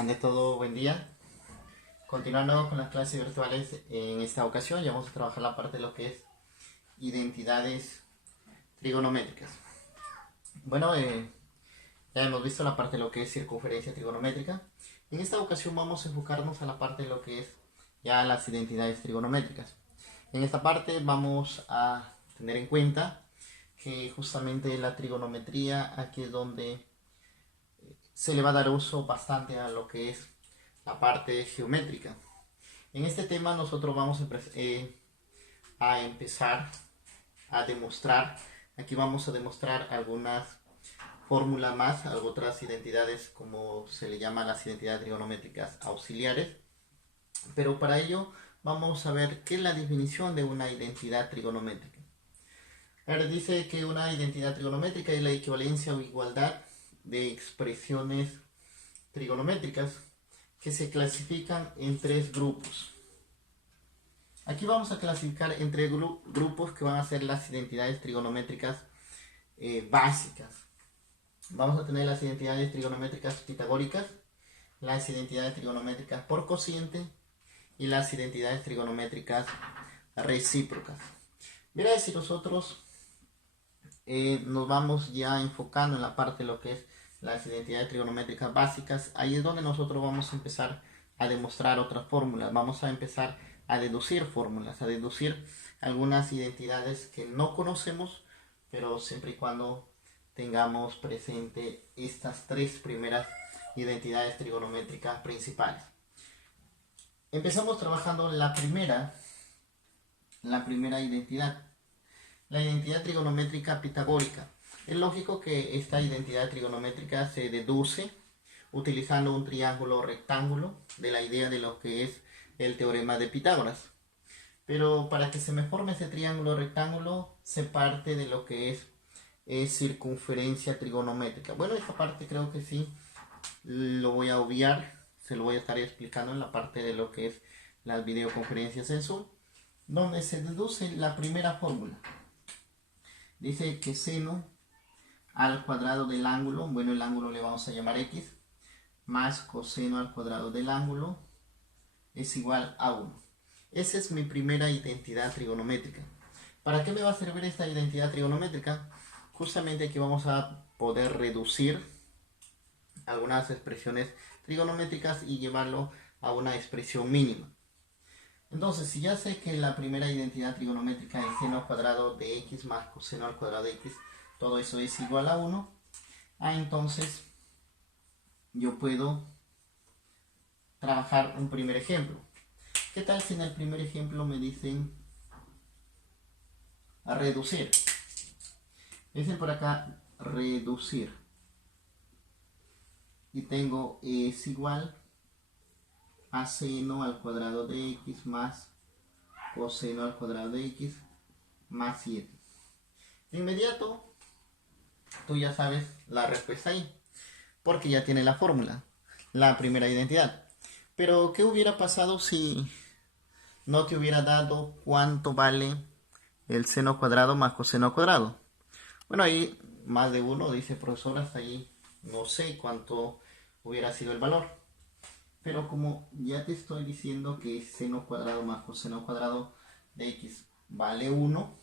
Ante todo, buen día. Continuando con las clases virtuales, en esta ocasión ya vamos a trabajar la parte de lo que es identidades trigonométricas. Bueno, ya hemos visto la parte de lo que es circunferencia trigonométrica. En esta ocasión vamos a enfocarnos a la parte de lo que es ya las identidades trigonométricas. En esta parte vamos a tener en cuenta que justamente la trigonometría aquí es donde se le va a dar uso bastante a lo que es la parte geométrica. En este tema nosotros vamos a empezar a demostrar, aquí vamos a demostrar algunas fórmulas más, otras identidades como se le llama las identidades trigonométricas auxiliares, pero para ello vamos a ver qué es la definición de una identidad trigonométrica. Ahora dice que una identidad trigonométrica es la equivalencia o igualdad de expresiones trigonométricas que se clasifican en tres grupos. Aquí vamos a clasificar entre grupos que van a ser las identidades trigonométricas básicas. Vamos a tener las identidades trigonométricas pitagóricas, las identidades trigonométricas por cociente y las identidades trigonométricas recíprocas. Mira, si nosotros nos vamos ya enfocando en la parte de lo que es las identidades trigonométricas básicas, ahí es donde nosotros vamos a empezar a demostrar otras fórmulas, vamos a empezar a deducir fórmulas, a deducir algunas identidades que no conocemos, pero siempre y cuando tengamos presente estas tres primeras identidades trigonométricas principales. Empezamos trabajando la primera identidad, la identidad trigonométrica pitagórica. Es lógico que esta identidad trigonométrica se deduce utilizando un triángulo rectángulo de la idea de lo que es el teorema de Pitágoras. Pero para que se me forme ese triángulo rectángulo se parte de lo que es circunferencia trigonométrica. Bueno, esta parte creo que sí lo voy a obviar, se lo voy a estar explicando en la parte de lo que es las videoconferencias en Zoom, donde se deduce la primera fórmula. Dice que seno al cuadrado del ángulo, bueno, el ángulo le vamos a llamar x, más coseno al cuadrado del ángulo es igual a 1. Esa es mi primera identidad trigonométrica. ¿Para qué me va a servir esta identidad trigonométrica? Justamente aquí vamos a poder reducir algunas expresiones trigonométricas y llevarlo a una expresión mínima. Entonces, si ya sé que la primera identidad trigonométrica es seno al cuadrado de x más coseno al cuadrado de x, todo eso es igual a 1, entonces yo puedo trabajar un primer ejemplo. ¿Qué tal si en el primer ejemplo me dicen a reducir? Dicen por acá reducir. Y tengo es igual a seno al cuadrado de x más coseno al cuadrado de x más 7. De inmediato, tú ya sabes la respuesta ahí, porque ya tiene la fórmula, la primera identidad. Pero, ¿qué hubiera pasado si no te hubiera dado cuánto vale el seno cuadrado más coseno cuadrado? Bueno, ahí más de uno dice, profesor, hasta ahí no sé cuánto hubiera sido el valor. Pero como ya te estoy diciendo que seno cuadrado más coseno cuadrado de x vale 1,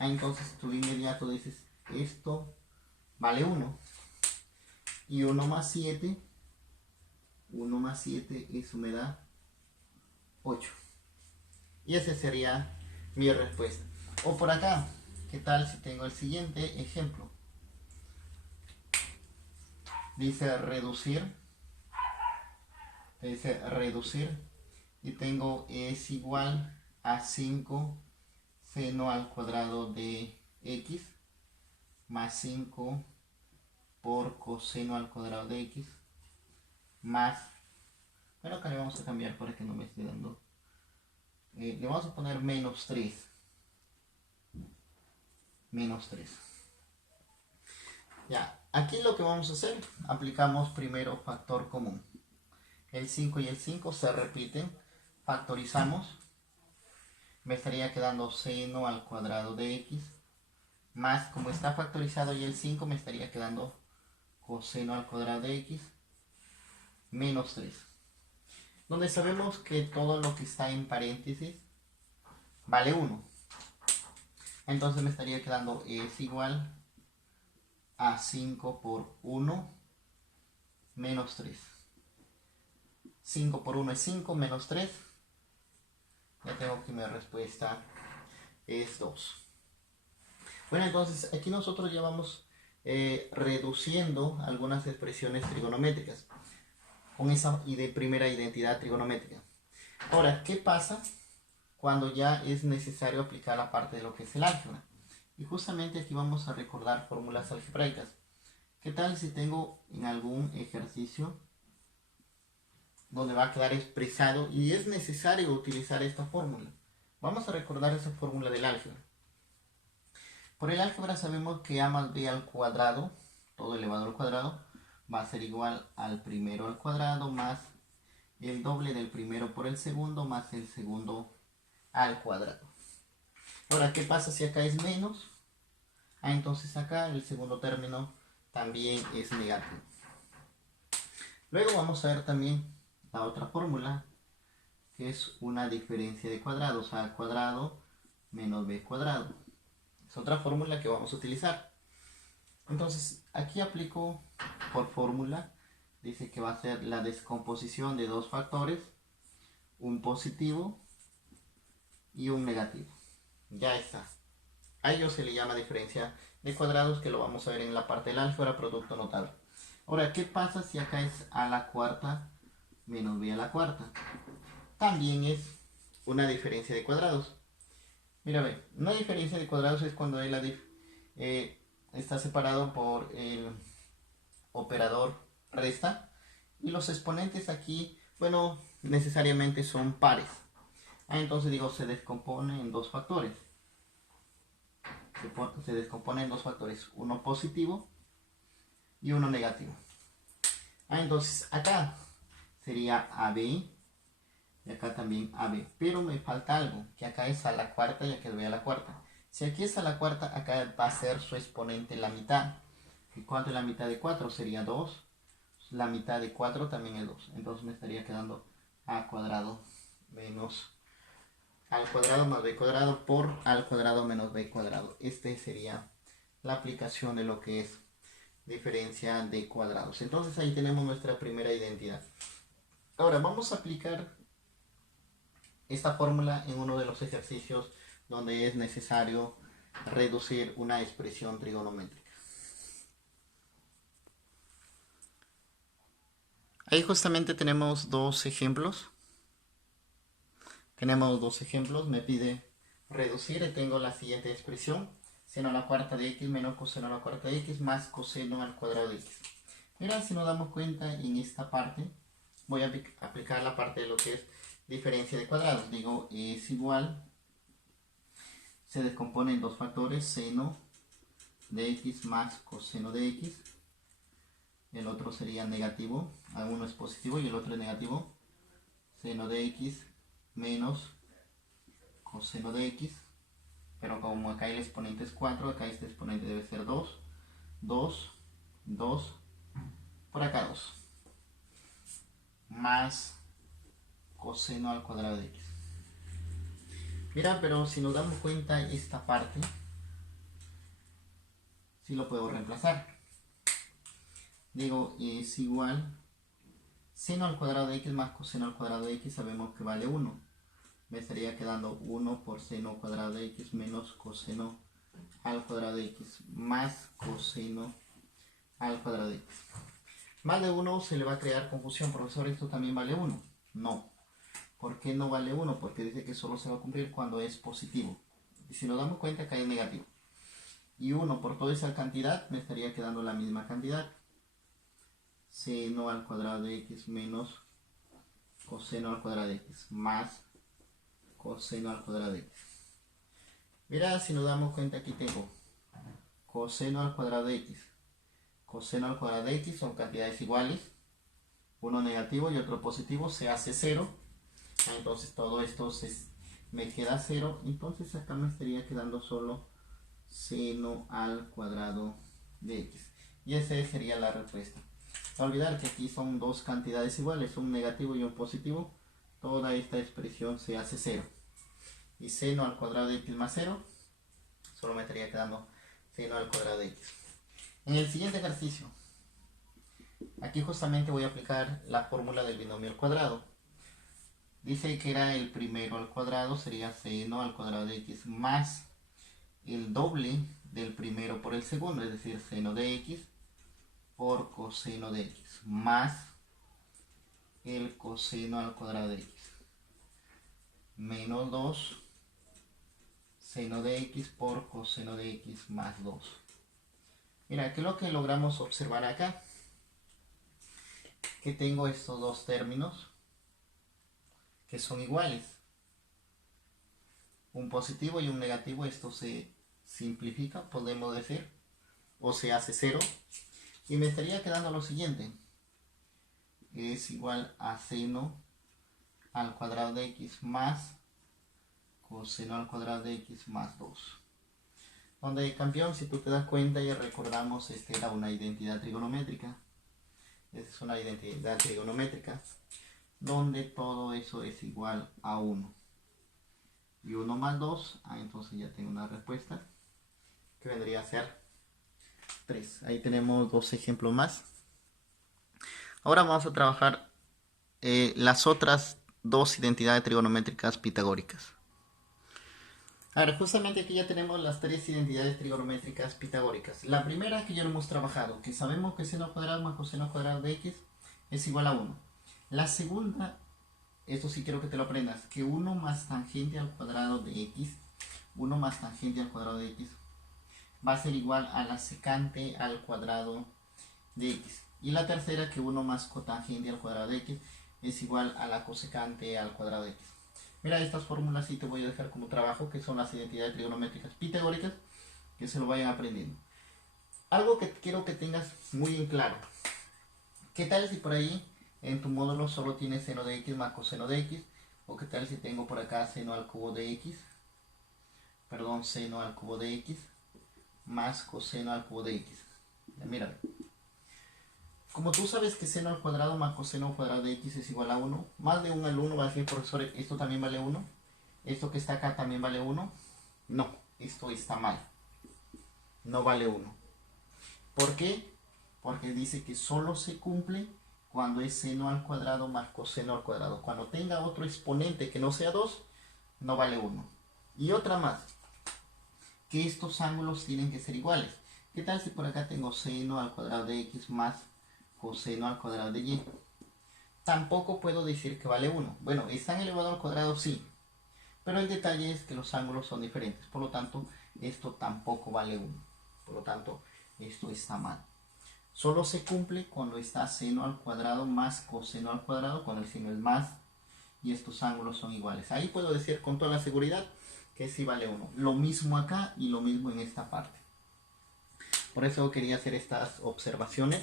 entonces tú de inmediato dices, esto vale 1. Y 1 más 7, eso me da 8. Y ese sería mi respuesta. O por acá, ¿qué tal si tengo el siguiente ejemplo? Dice reducir y tengo es igual a 5 seno al cuadrado de x más 5 por coseno al cuadrado de x más, bueno, acá le vamos a cambiar para que no me esté dando, le vamos a poner menos 3. Ya, aquí lo que vamos a hacer, aplicamos primero factor común. El 5 y el 5 se repiten, factorizamos, me estaría quedando seno al cuadrado de x, más como está factorizado y el 5 me estaría quedando coseno al cuadrado de x, menos 3. Donde sabemos que todo lo que está en paréntesis vale 1. Entonces me estaría quedando es igual a 5 por 1 menos 3. 5 por 1 es 5 menos 3. Ya tengo que mi respuesta es 2. Bueno, entonces aquí nosotros ya vamos reduciendo algunas expresiones trigonométricas con esa primera identidad trigonométrica. Ahora, ¿qué pasa cuando ya es necesario aplicar la parte de lo que es el álgebra? Y justamente aquí vamos a recordar fórmulas algebraicas. ¿Qué tal si tengo en algún ejercicio donde va a quedar expresado y es necesario utilizar esta fórmula? Vamos a recordar esa fórmula del álgebra. Por el álgebra sabemos que a más b al cuadrado, todo elevado al cuadrado, va a ser igual al primero al cuadrado más el doble del primero por el segundo más el segundo al cuadrado. Ahora, ¿qué pasa si acá es menos? Entonces acá el segundo término también es negativo. Luego vamos a ver también la otra fórmula, que es una diferencia de cuadrados, a al cuadrado menos b cuadrado. Es otra fórmula que vamos a utilizar. Entonces aquí aplico por fórmula, dice que va a ser la descomposición de dos factores, un positivo y un negativo. Ya está. A ello se le llama diferencia de cuadrados, que lo vamos a ver en la parte del álgebra, producto notable. Ahora, ¿qué pasa si acá es a la cuarta menos b a la cuarta? También es una diferencia de cuadrados. Mira, ve, una diferencia de cuadrados es cuando está separado por el operador resta y los exponentes aquí, bueno, necesariamente son pares. Entonces digo, se descompone en dos factores. Se descompone en dos factores, uno positivo y uno negativo. Entonces acá sería AB y acá también AB, pero me falta algo, que acá es a la cuarta y acá voy a la cuarta. Si aquí es a la cuarta, acá va a ser su exponente la mitad. ¿Y cuánto es la mitad de 4? Sería 2. La mitad de 4 también es 2. Entonces me estaría quedando a cuadrado menos al cuadrado más b cuadrado por al cuadrado menos b cuadrado. Este sería la aplicación de lo que es diferencia de cuadrados. Entonces ahí tenemos nuestra primera identidad. Ahora vamos a aplicar esta fórmula en uno de los ejercicios donde es necesario reducir una expresión trigonométrica. Ahí justamente tenemos dos ejemplos. Me pide reducir y tengo la siguiente expresión: seno a la cuarta de x menos coseno a la cuarta de x más coseno al cuadrado de x. Mira, si nos damos cuenta en esta parte, voy a aplicar la parte de lo que es diferencia de cuadrados. Digo, es igual, se descompone en dos factores, seno de x más coseno de x. El otro sería negativo, uno es positivo y el otro es negativo. Seno de x menos coseno de x, pero como acá el exponente es 4, acá este exponente debe ser 2, 2, 2, por acá 2, más coseno al cuadrado de x. Mira, pero si nos damos cuenta, esta parte sí lo puedo reemplazar. Digo, es igual seno al cuadrado de x más coseno al cuadrado de x, sabemos que vale 1. Me estaría quedando 1 por seno al cuadrado de x menos coseno al cuadrado de x más coseno al cuadrado de x. Más de 1 se le va a crear confusión. Profesor, ¿esto también vale 1? No. ¿Por qué no vale 1? Porque dice que solo se va a cumplir cuando es positivo. Y si nos damos cuenta, acá es negativo. Y 1 por toda esa cantidad me estaría quedando la misma cantidad. Seno al cuadrado de x menos coseno al cuadrado de x más coseno al cuadrado de x. Mira, si nos damos cuenta, aquí tengo coseno al cuadrado de x. Coseno al cuadrado de x son cantidades iguales. Uno negativo y otro positivo, se hace 0. Entonces todo esto me queda 0. Entonces acá me estaría quedando solo seno al cuadrado de x. Y esa sería la respuesta. No olvidar que aquí son dos cantidades iguales, un negativo y un positivo. Toda esta expresión se hace cero. Y seno al cuadrado de x más 0, solo me estaría quedando seno al cuadrado de x. En el siguiente ejercicio, aquí justamente voy a aplicar la fórmula del binomio al cuadrado. Dice que era el primero al cuadrado, sería seno al cuadrado de x más el doble del primero por el segundo, es decir, seno de x por coseno de x, más el coseno al cuadrado de x, menos 2 seno de x por coseno de x más 2. Mira, ¿qué es lo que logramos observar acá? Que tengo estos dos términos que son iguales. Un positivo y un negativo, esto se simplifica, podemos decir, o se hace cero. Y me estaría quedando lo siguiente. Es igual a seno al cuadrado de x más coseno al cuadrado de x más 2. Donde, campeón, si tú te das cuenta, ya recordamos, esta era una identidad trigonométrica. Esta es una identidad trigonométrica donde todo eso es igual a 1. Y 1 más 2, entonces ya tengo una respuesta que vendría a ser 3. Ahí tenemos dos ejemplos más. Ahora vamos a trabajar las otras dos identidades trigonométricas pitagóricas. Ahora, justamente aquí ya tenemos las tres identidades trigonométricas pitagóricas. La primera que ya lo hemos trabajado, que sabemos que seno al cuadrado más coseno al cuadrado de x es igual a 1. La segunda, esto sí quiero que te lo aprendas, que 1 más tangente al cuadrado de x, 1 más tangente al cuadrado de x, va a ser igual a la secante al cuadrado de x. Y la tercera, que 1 más cotangente al cuadrado de x es igual a la cosecante al cuadrado de x. Mira, estas fórmulas sí te voy a dejar como trabajo, que son las identidades trigonométricas pitagóricas, que se lo vayan aprendiendo. Algo que quiero que tengas muy en claro. ¿Qué tal si por ahí en tu módulo solo tienes seno de x más coseno de x? ¿O qué tal si tengo por acá seno al cubo de x? Perdón, seno al cubo de x más coseno al cubo de x. Mira, como tú sabes que seno al cuadrado más coseno al cuadrado de x es igual a 1, más de 1 al 1 va a decir, profesor, ¿esto también vale 1? ¿Esto que está acá también vale 1? No, esto está mal. No vale 1. ¿Por qué? Porque dice que solo se cumple cuando es seno al cuadrado más coseno al cuadrado. Cuando tenga otro exponente que no sea 2, no vale 1. Y otra más, que estos ángulos tienen que ser iguales. ¿Qué tal si por acá tengo seno al cuadrado de x más coseno al cuadrado de y? Tampoco puedo decir que vale 1. Bueno, están elevado al cuadrado, sí. Pero el detalle es que los ángulos son diferentes. Por lo tanto, esto tampoco vale 1. Por lo tanto, esto está mal. Solo se cumple cuando está seno al cuadrado más coseno al cuadrado, cuando el signo es más y estos ángulos son iguales. Ahí puedo decir con toda la seguridad que sí vale 1. Lo mismo acá y lo mismo en esta parte. Por eso quería hacer estas observaciones,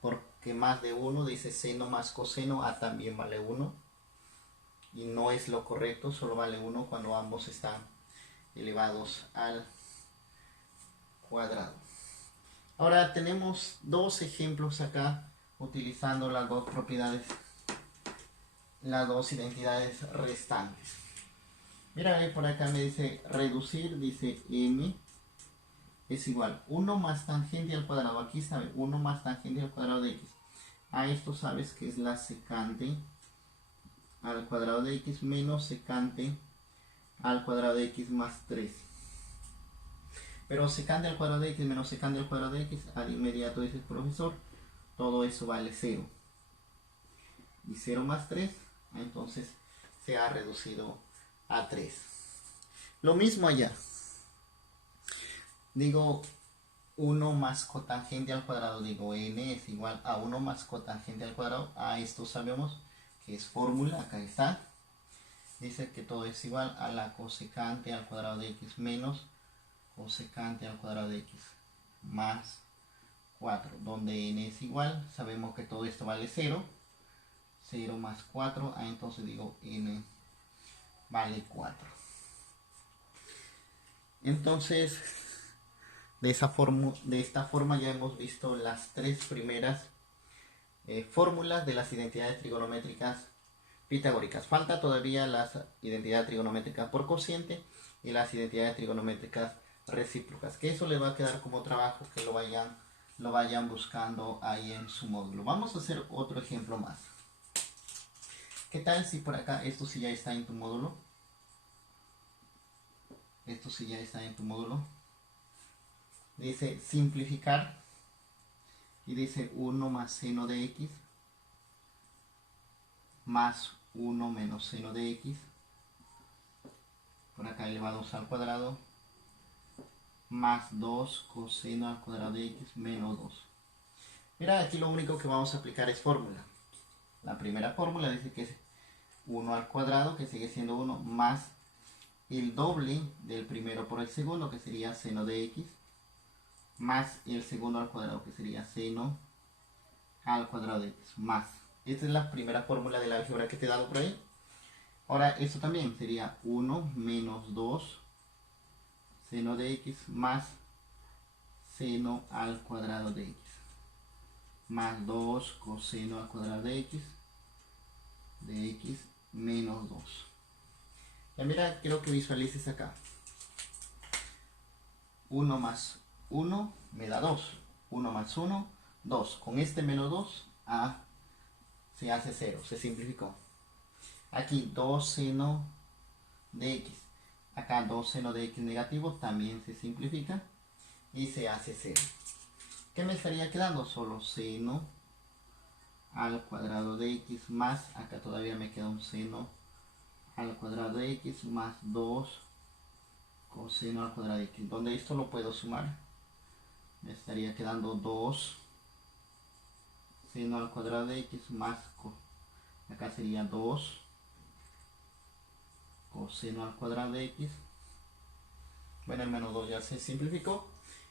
porque más de 1 dice seno más coseno, también vale 1. Y no es lo correcto, solo vale 1 cuando ambos están elevados al cuadrado. Ahora tenemos dos ejemplos acá utilizando las dos propiedades, las dos identidades restantes. Mira, por acá me dice reducir, dice m es igual 1 más tangente al cuadrado. Aquí sabe 1 más tangente al cuadrado de x. A esto sabes que es la secante al cuadrado de x menos secante al cuadrado de x más 3. Pero secante al cuadrado de x menos secante al cuadrado de x, al inmediato dice el profesor, todo eso vale 0. Y 0 más 3, entonces se ha reducido a 3. Lo mismo allá. Digo 1 más cotangente al cuadrado, digo n es igual a 1 más cotangente al cuadrado. A esto sabemos que es fórmula, acá está. Dice que todo es igual a la cosecante al cuadrado de x menos cosecante al cuadrado de x más 4, donde n es igual, sabemos que todo esto vale 0, 0 más 4, entonces digo n vale 4. Entonces, de esta forma ya hemos visto las tres primeras fórmulas de las identidades trigonométricas pitagóricas. Falta todavía las identidades trigonométricas por cociente y las identidades trigonométricas recíprocas, que eso les va a quedar como trabajo que lo vayan buscando ahí en su módulo. Vamos a hacer otro ejemplo más. ¿Qué tal si por acá esto sí ya está en tu módulo? Esto sí ya está en tu módulo. Dice simplificar y dice 1 más seno de x más 1 menos seno de x, por acá elevados al cuadrado, más 2 coseno al cuadrado de x menos 2. Mira, aquí lo único que vamos a aplicar es fórmula. La primera fórmula dice que es 1 al cuadrado, que sigue siendo 1, más el doble del primero por el segundo, que sería seno de x, más el segundo al cuadrado, que sería seno al cuadrado de x, más. Esta es la primera fórmula de la álgebra que te he dado por ahí. Ahora, esto también sería 1 menos 2 seno de x más seno al cuadrado de x, más 2 coseno al cuadrado de x menos 2. Ya mira, quiero que visualices acá. 1 más 1 me da 2. 1 más 1, 2. Con este menos 2, se hace 0, se simplificó. Aquí 2 seno de x. Acá 2 seno de x negativo también se simplifica y se hace 0. ¿Qué me estaría quedando? Solo seno al cuadrado de x más, acá todavía me queda un seno al cuadrado de x más 2 coseno al cuadrado de x. Donde esto lo puedo sumar, me estaría quedando 2 seno al cuadrado de x más, acá sería 2 coseno al cuadrado de x. Bueno, el menos 2 ya se simplificó.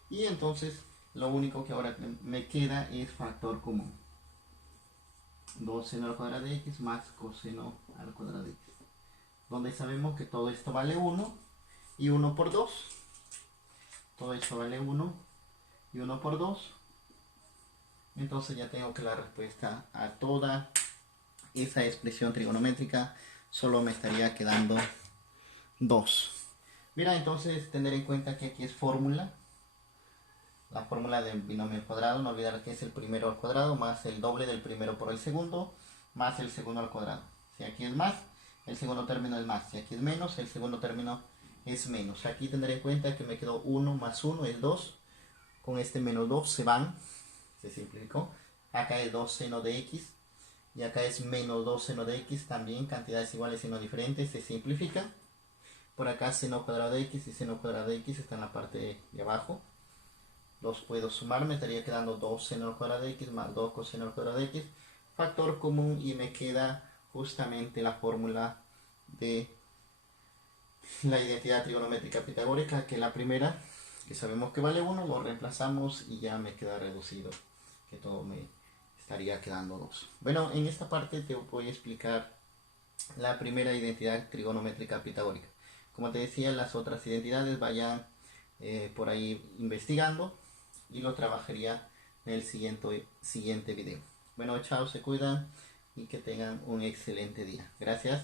Y entonces lo único que ahora me queda es factor común. 2 seno al cuadrado de x más coseno al cuadrado de x. Donde sabemos que todo esto vale 1 y 1 por 2. Todo esto vale 1 y 1 por 2. Entonces ya tengo que la respuesta a toda esa expresión trigonométrica solo me estaría quedando 2. Mira, entonces tener en cuenta que aquí es fórmula. La fórmula del binomio al cuadrado, no olvidar que es el primero al cuadrado más el doble del primero por el segundo más el segundo al cuadrado. Si aquí es más, el segundo término es más. Si aquí es menos, el segundo término es menos. Aquí tendré en cuenta que me quedó 1 más 1 es 2. Con este menos 2 se van, se simplificó. Acá es 2 seno de x y acá es menos 2 seno de x, también cantidades iguales seno diferentes, se simplifica. Por acá seno cuadrado de x y seno cuadrado de x está en la parte de abajo. Los puedo sumar, me estaría quedando 2 seno al cuadrado de x más 2 coseno al cuadrado de x. Factor común y me queda justamente la fórmula de la identidad trigonométrica pitagórica, que es la primera, que sabemos que vale 1, lo reemplazamos y ya me queda reducido, que todo me estaría quedando 2. Bueno, en esta parte te voy a explicar la primera identidad trigonométrica pitagórica. Como te decía, las otras identidades vayan por ahí investigando y lo trabajaría en el siguiente video. Bueno, chao, se cuidan y que tengan un excelente día. Gracias.